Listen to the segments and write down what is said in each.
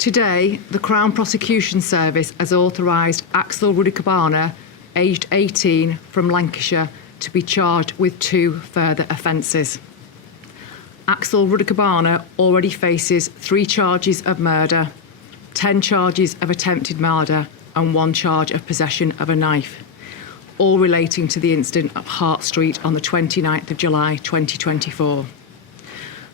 Today, the Crown Prosecution Service has authorised Axel Rudakubana, aged 18, from Lancashire, to be charged with 2 further offences. Axel Rudakubana already faces 3 charges of murder, 10 charges of attempted murder and 1 charge of possession of a knife, all relating to the incident at Hart Street on the 29th of July 2024.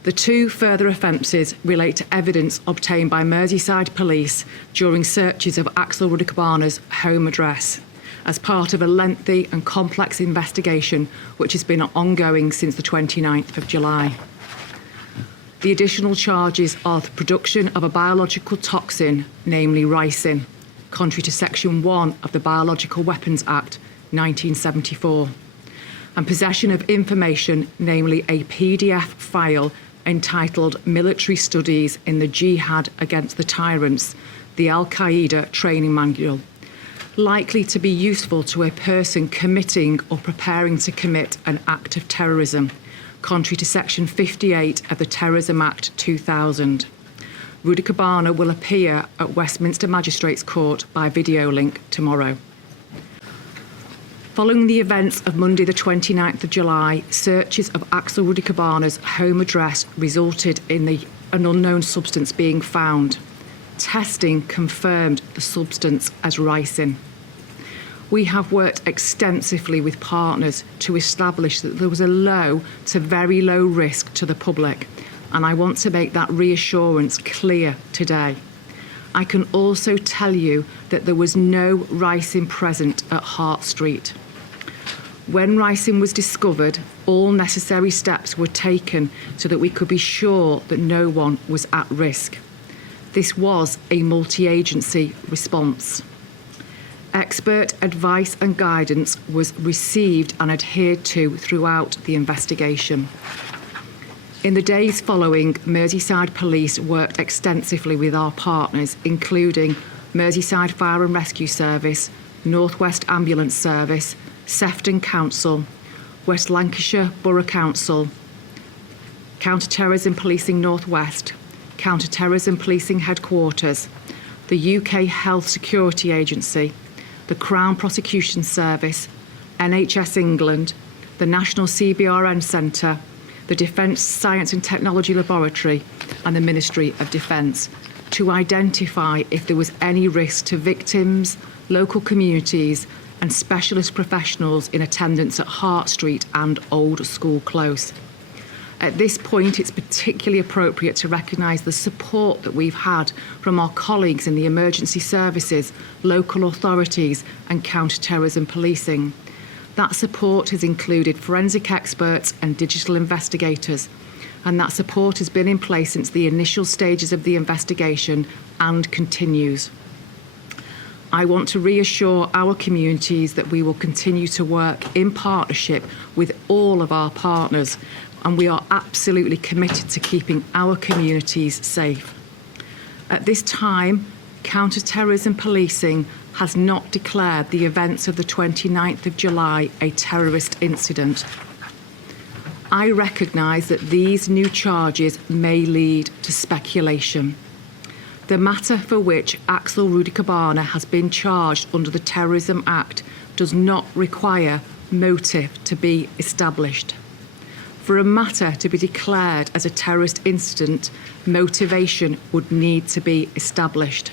The 2 further offences relate to evidence obtained by Merseyside police during searches of Axel Rudakubana's home address as part of a lengthy and complex investigation which has been ongoing since the 29th of July. The additional charges are the production of a biological toxin, namely ricin, contrary to Section 1 of the Biological Weapons Act 1974, and possession of information, namely a PDF file entitled Military Studies in the Jihad Against the Tyrants, the Al-Qaeda Training Manual, likely to be useful to a person committing or preparing to commit an act of terrorism, contrary to Section 58 of the Terrorism Act 2000. Rudakubana will appear at Westminster Magistrates Court by video link tomorrow. Following the events of Monday the 29th of July, searches of Axel Rudakubana's home address resulted in an unknown substance being found. Testing confirmed the substance as ricin. We have worked extensively with partners to establish that there was a low to very low risk to the public, and I want to make that reassurance clear today. I can also tell you that there was no ricin present at Hart Street. When ricin was discovered, all necessary steps were taken so that we could be sure that no one was at risk. This was a multi-agency response. Expert advice and guidance was received and adhered to throughout the investigation. In the days following, Merseyside Police worked extensively with our partners, including Merseyside Fire and Rescue Service, North West Ambulance Service, Sefton Council, West Lancashire Borough Council, Counter-Terrorism Policing North West, Counter-Terrorism Policing Headquarters, the UK Health Security Agency, the Crown Prosecution Service, NHS England, the National CBRN Centre, the Defence Science and Technology Laboratory and the Ministry of Defence to identify if there was any risk to victims, local communities and specialist professionals in attendance at Hart Street and Old School Close. At this point, it's particularly appropriate to recognise the support that we've had from our colleagues in the emergency services, local authorities and counter-terrorism policing. That support has included forensic experts and digital investigators, and that support has been in place since the initial stages of the investigation and continues. I want to reassure our communities that we will continue to work in partnership with all of our partners, and we are absolutely committed to keeping our communities safe. At this time, counter-terrorism policing has not declared the events of the 29th of July a terrorist incident. I recognise that these new charges may lead to speculation. The matter for which Axel Rudakubana has been charged under the Terrorism Act does not require motive to be established. For a matter to be declared as a terrorist incident, motivation would need to be established.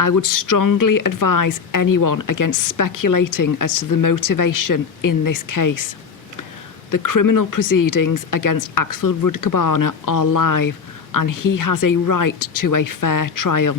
I would strongly advise anyone against speculating as to the motivation in this case. The criminal proceedings against Axel Rudakubana are live, and he has a right to a fair trial.